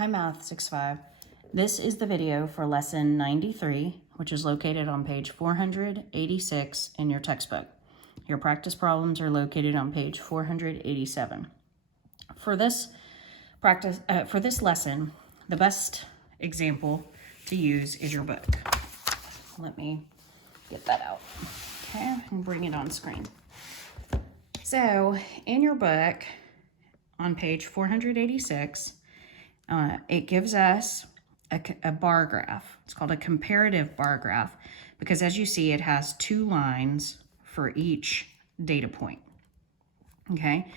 Hi Math 65. This is the video for lesson 93, which is located on page 486 in your textbook. Your practice problems are located on page 487. For this lesson, the best example to use is your book. Let me get that out. Okay, and bring it on screen. So in your book on page 486, it gives us a bar graph. It's called a comparative bar graph because, as you see, it has two lines for each data point. Okay,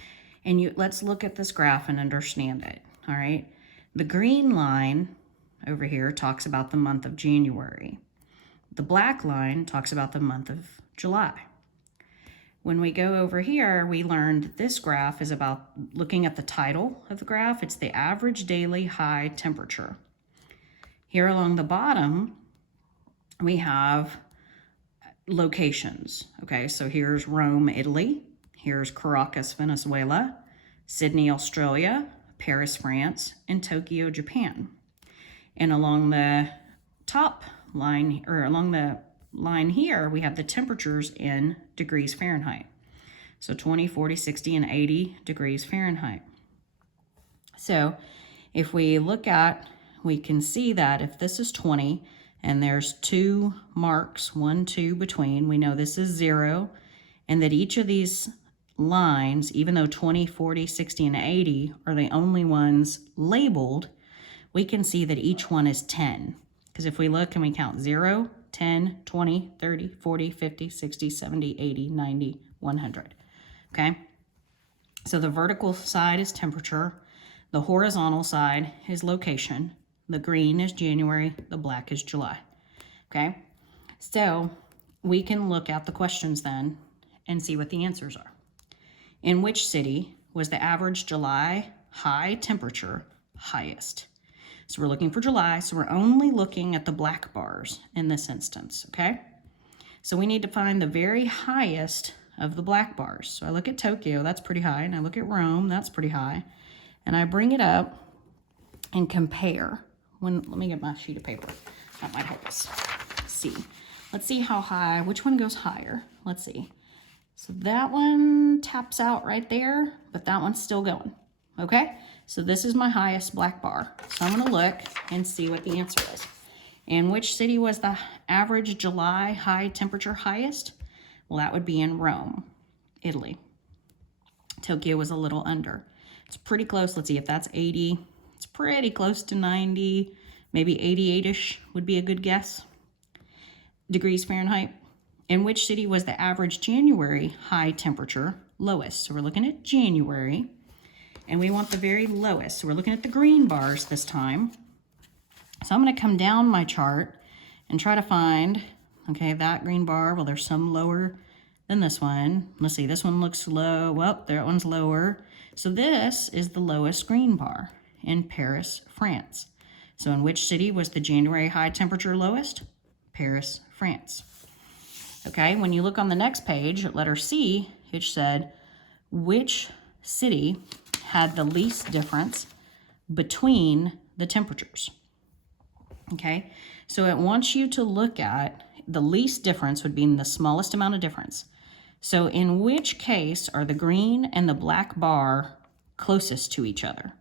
and let's look at this graph and understand it. All right, the green line over here talks about the month of January. The black line talks about the month of July. When we go over here, we learned that this graph is about looking at the title of the graph. It's the average daily high temperature. Here along the bottom, we have locations. Okay, so here's Rome, Italy. Here's Caracas, Venezuela. Sydney, Australia. Paris, France. And Tokyo, Japan. And along the top line, or along the line here, we have the temperatures in degrees Fahrenheit. So 20, 40, 60, and 80 degrees Fahrenheit. So if we look at, we can see that if this is 20 and there's two marks, 1, 2 between, we know this is 0, and that each of these lines, even though 20, 40, 60, and 80 are the only ones labeled, we can see that each one is 10. Because if we look and we count 0, 10, 20, 30, 40, 50, 60, 70, 80, 90, 100. Okay? So the vertical side is temperature. The horizontal side is location. The green is January. The black is July. Okay? So we can look at the questions then and see what the answers are. In which city was the average July high temperature highest? So we're looking for July, so we're only looking at the black bars in this instance, okay? So we need to find the very highest of the black bars. So I look at Tokyo, that's pretty high, and I look at Rome, that's pretty high, and I bring it up and compare. Let me get my sheet of paper. That might help us see. Let's see how high, which one goes higher? Let's see. So that one taps out right there, but that one's still going, okay? So this is my highest black bar. So I'm going to look and see what the answer is. And which city was the average July high temperature highest? Well, that would be in Rome, Italy. Tokyo was a little under. It's pretty close. Let's see if that's 80. It's pretty close to 90. Maybe 88-ish would be a good guess. Degrees Fahrenheit. In which city was the average January high temperature lowest? So we're looking at January. And we want the very lowest. So we're looking at the green bars this time. So I'm going to come down my chart and try to find, okay, that green bar. Well, there's some lower than this one. Let's see, this one looks low. Well, that one's lower. So this is the lowest green bar in Paris, France. So in which city was the January high temperature lowest? Paris, France. Okay, when you look on the next page at letter C, it said, which city had the least difference between the temperatures. Okay, so it wants you to look at the least difference would be in the smallest amount of difference. So in which case are the green and the black bar closest to each other?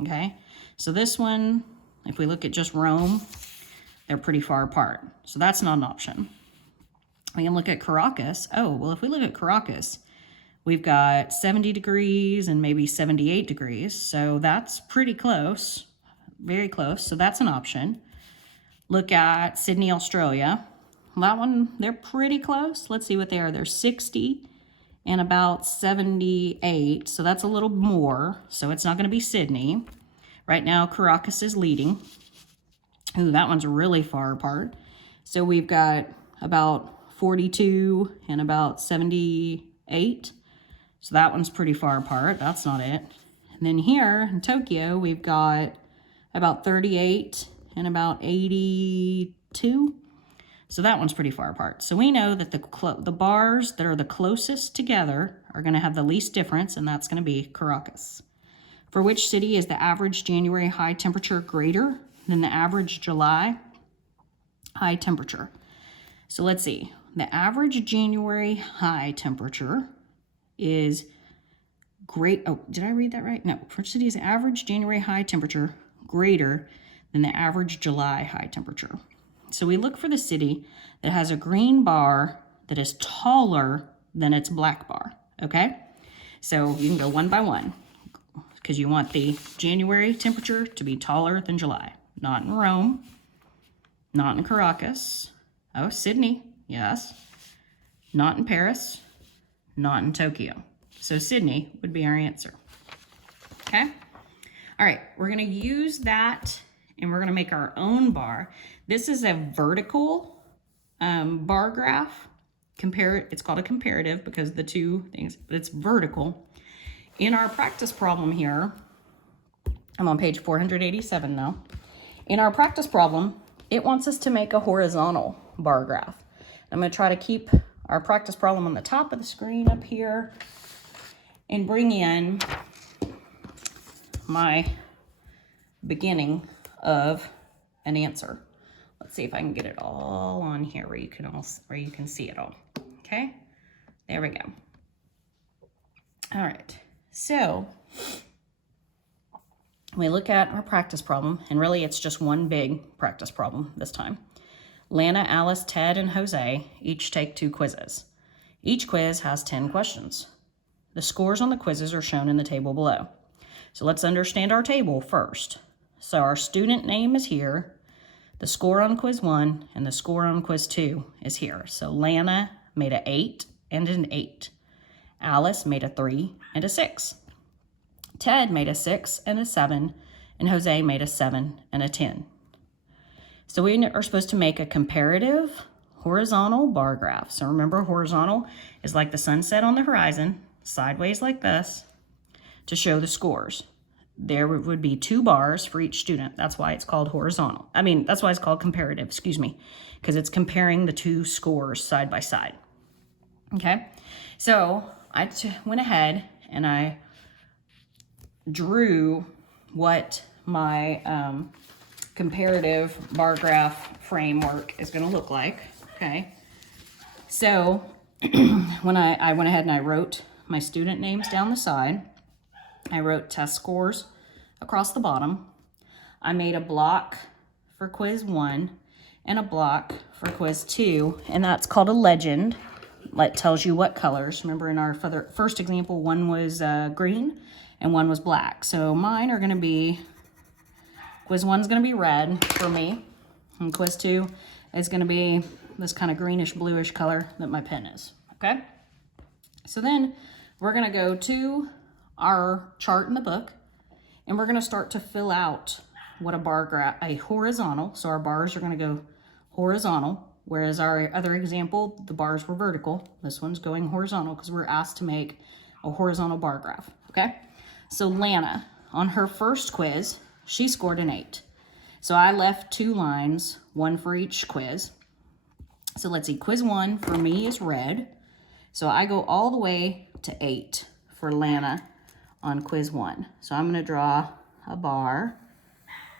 Okay, so this one, if we look at just Rome, they're pretty far apart. So that's not an option. We can look at Caracas. Oh, well, if we look at Caracas, we've got 70 degrees and maybe 78 degrees. So that's pretty close, very close. So that's an option. Look at Sydney, Australia. That one, they're pretty close. Let's see what they are. They're 60 and about 78. So that's a little more. So it's not going to be Sydney. Right now, Caracas is leading. Ooh, that one's really far apart. So we've got about 42 and about 78. So that one's pretty far apart. That's not it. And then here in Tokyo, we've got about 38 and about 82. So that one's pretty far apart. So we know that the bars that are the closest together are going to have the least difference, and that's going to be Caracas. For which city is the average January high temperature greater than the average July high temperature? So let's see. The average January high temperature is great. Oh, did I read that right? No. For which city is the average January high temperature greater than the average July high temperature? So we look for the city that has a green bar that is taller than its black bar, okay? So you can go one by one because you want the January temperature to be taller than July. Not in Rome, not in Caracas. Oh, Sydney, yes. Not in Paris, not in Tokyo. So Sydney would be our answer, okay? All right, we're gonna use that and we're gonna make our own bar. This is a vertical bar graph. It's called a comparative because the two things, but it's vertical. In our practice problem here, I'm on page 487 now. In our practice problem, it wants us to make a horizontal bar graph. I'm gonna try to keep our practice problem on the top of the screen up here and bring in my beginning of an answer. Let's see if I can get it all on here where you can see it all. Okay, there we go. All right, so we look at our practice problem, and really it's just one big practice problem this time. Lana, Alice, Ted, and Jose each take 2 quizzes. Each quiz has 10 questions. The scores on the quizzes are shown in the table below. So let's understand our table first. So our student name is here. The score on quiz 1 and the score on quiz 2 is here. So Lana made an 8 and an 8. Alice made a 3 and a 6. Ted made a 6 and a 7. And Jose made a 7 and a 10. So we are supposed to make a comparative horizontal bar graph. So remember, horizontal is like the sunset on the horizon, sideways like this, to show the scores. There would be 2 bars for each student. That's why it's called horizontal. That's why it's called comparative, because it's comparing the 2 scores side by side. Okay, so I went ahead and I drew what my comparative bar graph framework is going to look like. Okay, so when I went ahead and I wrote my student names down the side, I wrote test scores across the bottom. I made a block for quiz 1 and a block for quiz 2, and that's called a legend. It tells you what colors. Remember in our first example, one was green and one was black. So mine are gonna be, quiz 1's gonna be red for me, and quiz 2 is gonna be this kind of greenish bluish color that my pen is, okay? So then we're gonna go to our chart in the book, and we're going to start to fill out what a bar graph, a horizontal. So our bars are going to go horizontal, whereas our other example, the bars were vertical. This one's going horizontal because we're asked to make a horizontal bar graph, okay? So Lana, on her first quiz, she scored an 8. So I left 2 lines, 1 for each quiz. So let's see, quiz 1 for me is red. So I go all the way to 8 for Lana on quiz 1. So I'm going to draw a bar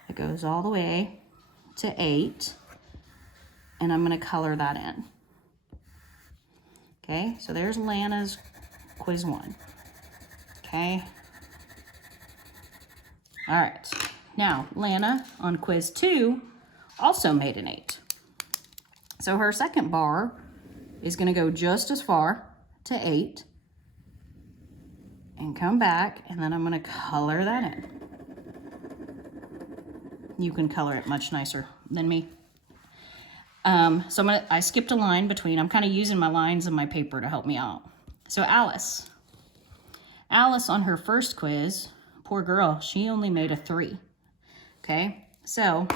that goes all the way to 8, and I'm going to color that in. Okay, so there's Lana's quiz 1. Okay. All right. Now, Lana on quiz 2 also made an 8. So her second bar is going to go just as far to 8 and come back, and then I'm going to color that in. You can color it much nicer than me. So I skipped a line between. I'm kind of using my lines in my paper to help me out. So Alice on her first quiz, poor girl, she only made a 3. Okay, so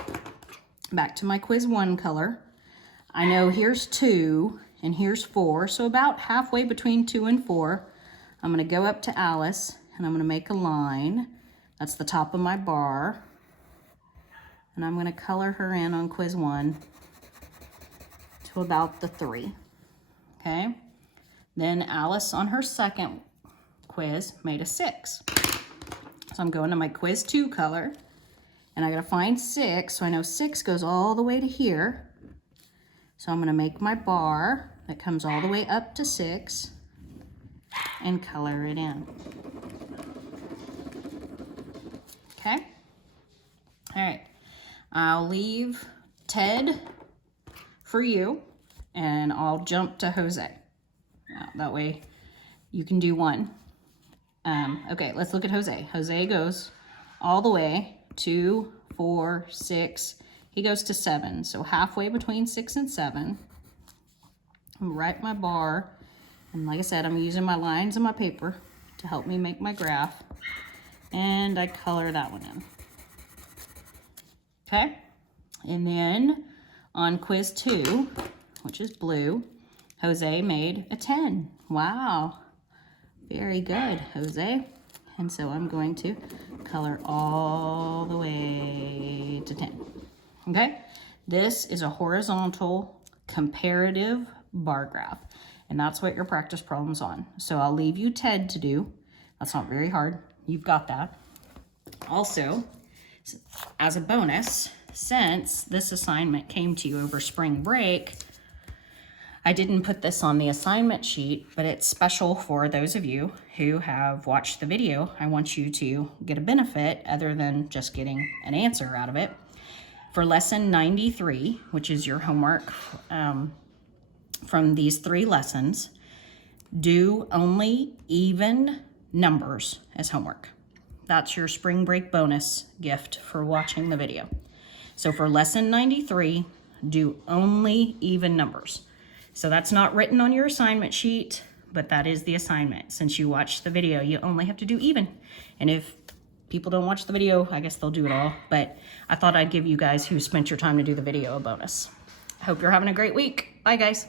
back to my quiz 1 color. I know here's 2 and here's 4, so about halfway between 2 and 4, I'm going to go up to Alice and I'm going to make a line. That's the top of my bar. And I'm going to color her in on quiz 1 to about the 3. Okay. Then Alice on her second quiz made a 6. So So I'm going to my quiz 2 color, and I gotta find 6, so I know 6 goes all the way to here. So I'm gonna make my bar that comes all the way up to 6 and color it in. Okay? All right, I'll leave Ted for you, and I'll jump to Jose. That way you can do one. Okay, let's look at Jose. Jose goes all the way 2, 4, 6. He goes to 7, so halfway between 6 and 7. I'm write my bar, and like I said, I'm using my lines on my paper to help me make my graph, and I color that one in. Okay, and then on quiz 2, which is blue, Jose made a 10. Wow, very good, Jose. And so I'm going to color all the way to 10. Okay, this is a horizontal comparative bar graph, and that's what your practice problem's on. So I'll leave you Ted to do. That's not very hard. You've got that. Also, as a bonus, since this assignment came to you over spring break, I didn't put this on the assignment sheet, but it's special for those of you who have watched the video. I want you to get a benefit other than just getting an answer out of it. For lesson 93, which is your homework from these 3 lessons, do only even numbers as homework. That's your spring break bonus gift for watching the video. So for lesson 93, do only even numbers. So that's not written on your assignment sheet, but that is the assignment. Since you watched the video, you only have to do even. And if people don't watch the video, I guess they'll do it all. But I thought I'd give you guys who spent your time to do the video a bonus. I hope you're having a great week. Bye, guys.